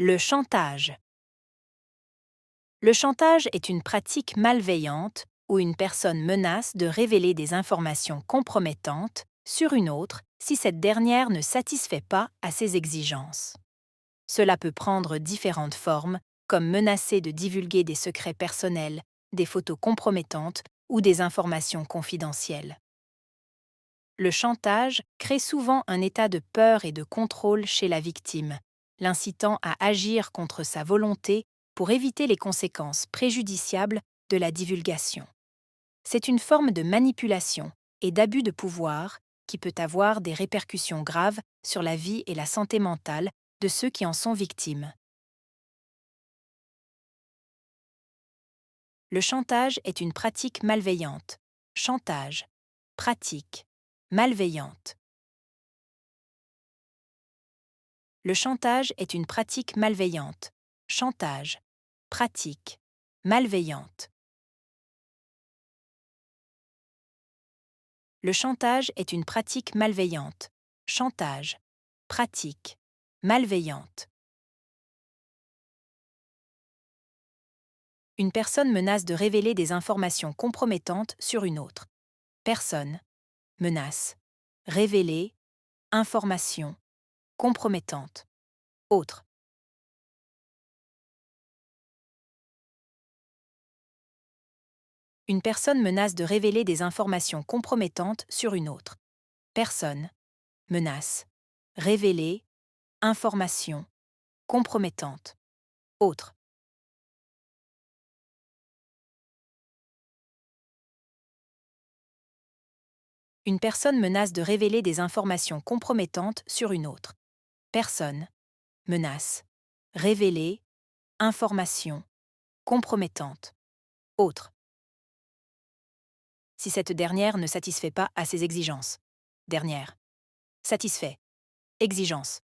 Le chantage. Le chantage est une pratique malveillante où une personne menace de révéler des informations compromettantes sur une autre si cette dernière ne satisfait pas à ses exigences. Cela peut prendre différentes formes, comme menacer de divulguer des secrets personnels, des photos compromettantes ou des informations confidentielles. Le chantage crée souvent un état de peur et de contrôle chez la victime, l'incitant à agir contre sa volonté pour éviter les conséquences préjudiciables de la divulgation. C'est une forme de manipulation et d'abus de pouvoir qui peut avoir des répercussions graves sur la vie et la santé mentale de ceux qui en sont victimes. Le chantage est une pratique malveillante. Chantage. Pratique. Malveillante. Le chantage est une pratique malveillante. Chantage. Pratique. Malveillante. Le chantage est une pratique malveillante. Chantage. Pratique. Malveillante. Une personne menace de révéler des informations compromettantes sur une autre. Personne. Menace. Révéler. Information. Compromettante. Autre. Une personne menace de révéler des informations compromettantes sur une autre. Personne. Menace. Révéler. Information. Compromettante. Autre. Une personne menace de révéler des informations compromettantes sur une autre. Personne. Menace. Révéler. Information. Compromettante. Autre. Si cette dernière ne satisfait pas à ses exigences. Dernière. Satisfait. Exigence.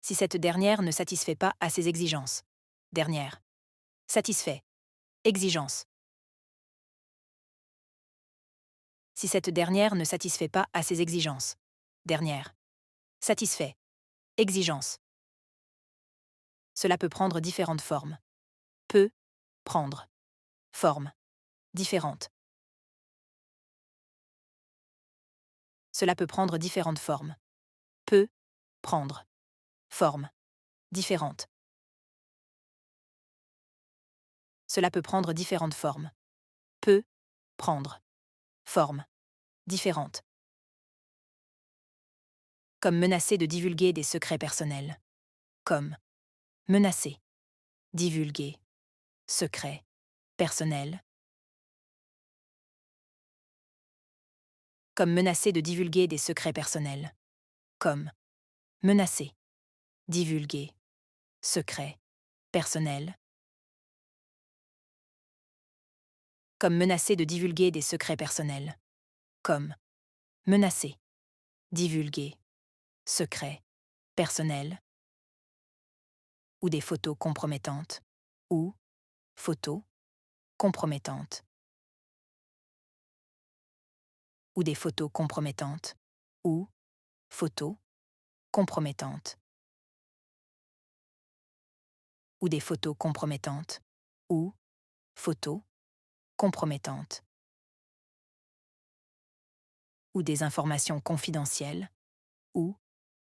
Si cette dernière ne satisfait pas à ses exigences. Dernière. Satisfait. Exigence. Si cette dernière ne satisfait pas à ses exigences. Dernière. Satisfait. Exigence. Cela peut prendre différentes formes. Peut prendre. Forme. Différente. Cela peut prendre différentes formes. Peut prendre. Forme. Différente. Cela peut prendre différentes formes. Peut prendre. Forme. Différente. Comme menacer de divulguer des secrets personnels. Comme menacer. Divulguer. Secret. Personnel. Comme menacer de divulguer des secrets personnels. Comme menacer. Divulguer. Secret. Personnel. Comme menacer de divulguer des secrets personnels. Comme menacer. Divulguer. Secret. Personnel. Ou des photos compromettantes. Ou photos compromettantes. Ou des photos compromettantes. Ou photos compromettantes. Ou des photos compromettantes. Ou photos compromettantes. Ou des informations confidentielles. Ou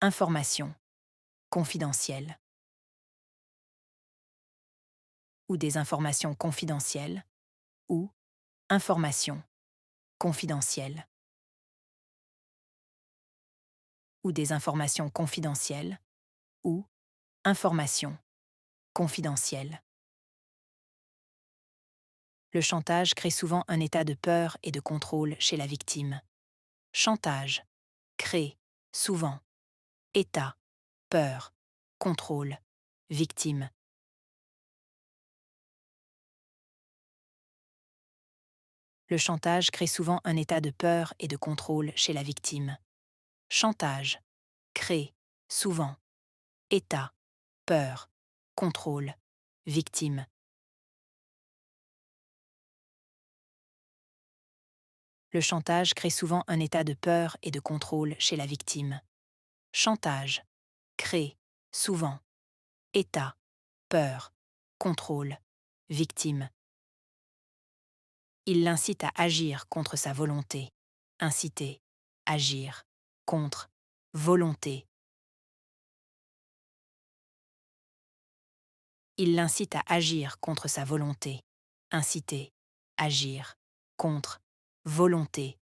informations confidentielles. Ou des informations confidentielles. Ou informations confidentielles. Ou des informations confidentielles. Ou informations confidentielles. Le chantage crée souvent un état de peur et de contrôle chez la victime. Chantage. Crée. Souvent. État. Peur. Contrôle. Victime. Le chantage crée souvent un état de peur et de contrôle chez la victime. Chantage. Crée. Souvent. État. Peur. Contrôle. Victime. Le chantage crée souvent un état de peur et de contrôle chez la victime. Chantage. crée, souvent. État, peur, contrôle, victime. Il l'incite à agir contre sa volonté. Inciter, agir, contre, volonté. Il l'incite à agir contre sa volonté. Inciter, agir, contre, volonté.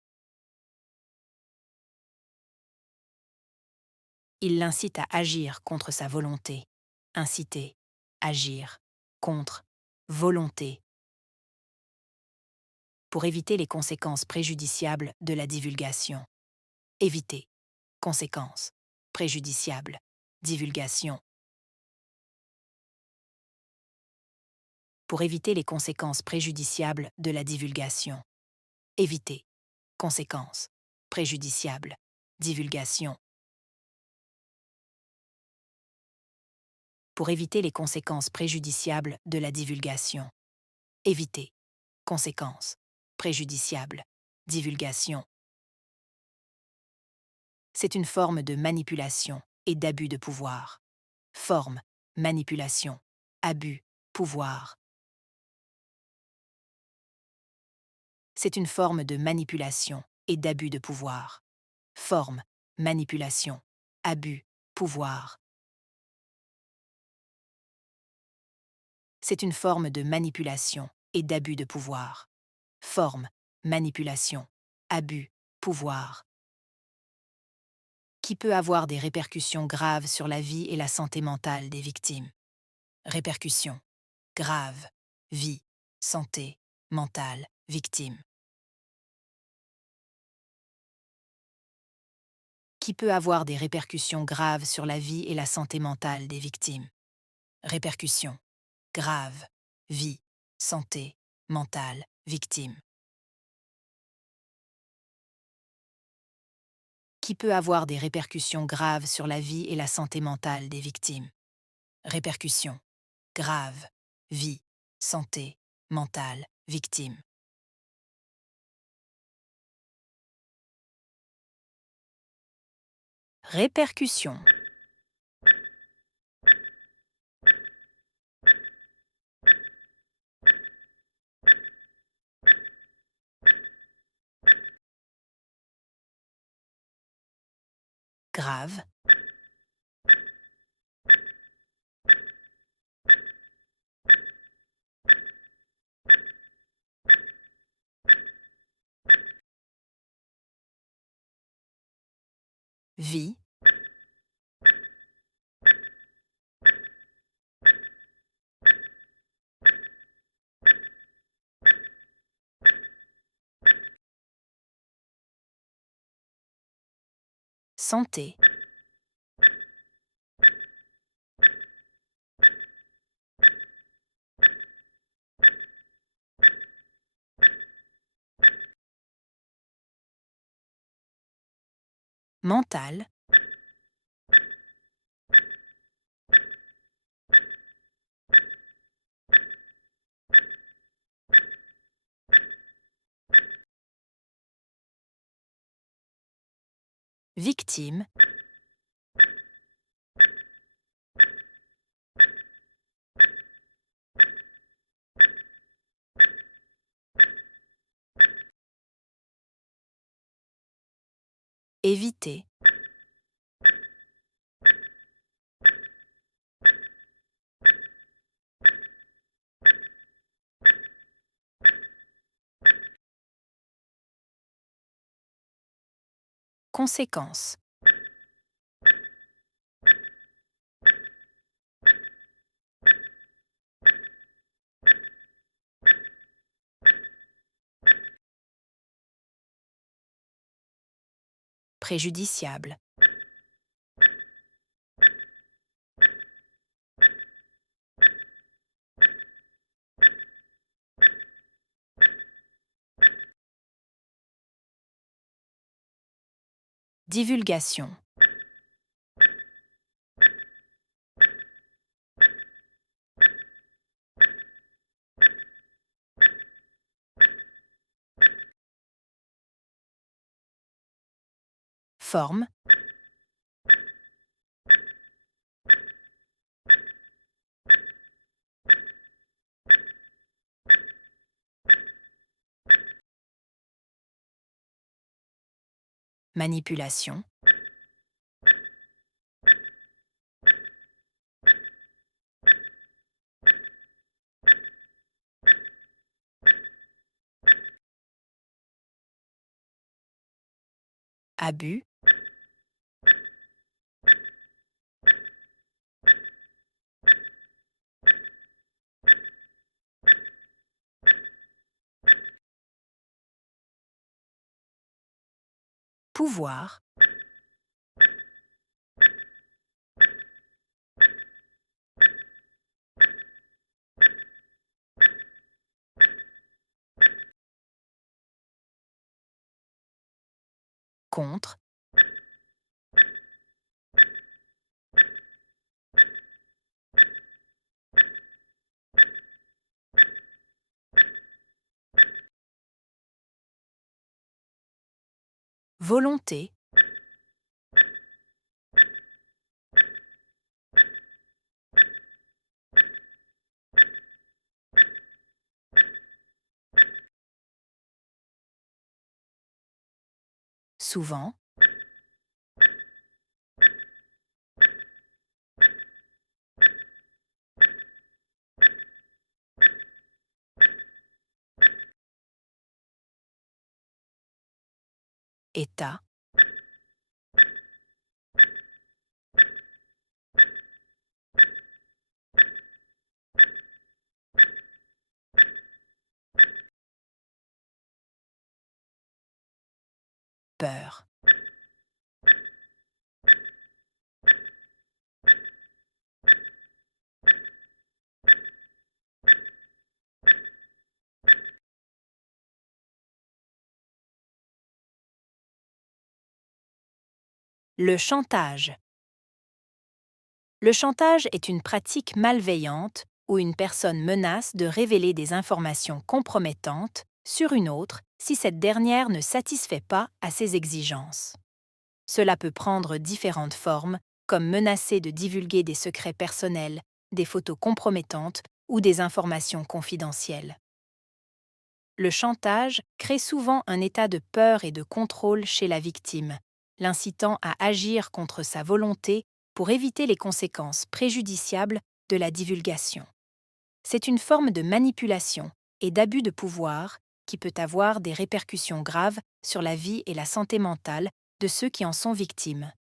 Il l'incite à agir contre sa volonté. Inciter, agir, contre, volonté. Pour éviter les conséquences préjudiciables de la divulgation. Éviter. Conséquences. Préjudiciables. Divulgation. Pour éviter les conséquences préjudiciables de la divulgation. Éviter. Conséquences. Préjudiciables. Divulgation. Pour éviter les conséquences préjudiciables de la divulgation. Éviter. Conséquences. Préjudiciables. Divulgation. C'est une forme de manipulation et d'abus de pouvoir. Forme, manipulation, abus, pouvoir. C'est une forme de manipulation et d'abus de pouvoir. Forme, manipulation, abus, pouvoir. C'est une forme de manipulation et d'abus de pouvoir. Forme, manipulation, abus, pouvoir. Qui peut avoir des répercussions graves sur la vie et la santé mentale des victimes. Répercussions graves, vie, santé, mentale, victime. Qui peut avoir des répercussions graves sur la vie et la santé mentale des victimes. Répercussions graves, vie, santé, mentale, victime. Qui peut avoir des répercussions graves sur la vie et la santé mentale des victimes. Répercussions graves, vie, santé, mentale, victime. Répercussions. Grave. Vie. Santé. Mentale. Victime. Éviter. Conséquences. Préjudiciable. Divulgation. Forme. manipulation, abus, pouvoir, contre, volonté, souvent, état, peur. Le chantage. Le chantage est une pratique malveillante où une personne menace de révéler des informations compromettantes sur une autre si cette dernière ne satisfait pas à ses exigences. Cela peut prendre différentes formes, comme menacer de divulguer des secrets personnels, des photos compromettantes ou des informations confidentielles. Le chantage crée souvent un état de peur et de contrôle chez la victime, l'incitant à agir contre sa volonté pour éviter les conséquences préjudiciables de la divulgation. C'est une forme de manipulation et d'abus de pouvoir qui peut avoir des répercussions graves sur la vie et la santé mentale de ceux qui en sont victimes.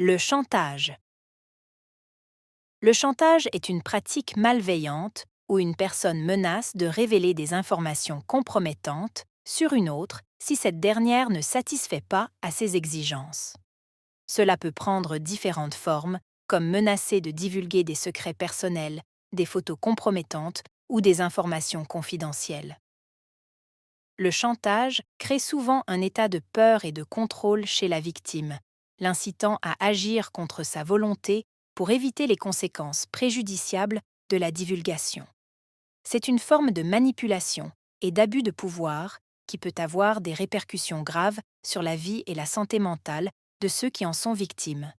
Le chantage. Le chantage est une pratique malveillante où une personne menace de révéler des informations compromettantes sur une autre si cette dernière ne satisfait pas à ses exigences. Cela peut prendre différentes formes, comme menacer de divulguer des secrets personnels, des photos compromettantes ou des informations confidentielles. Le chantage crée souvent un état de peur et de contrôle chez la victime, l'incitant à agir contre sa volonté pour éviter les conséquences préjudiciables de la divulgation. C'est une forme de manipulation et d'abus de pouvoir qui peut avoir des répercussions graves sur la vie et la santé mentale de ceux qui en sont victimes.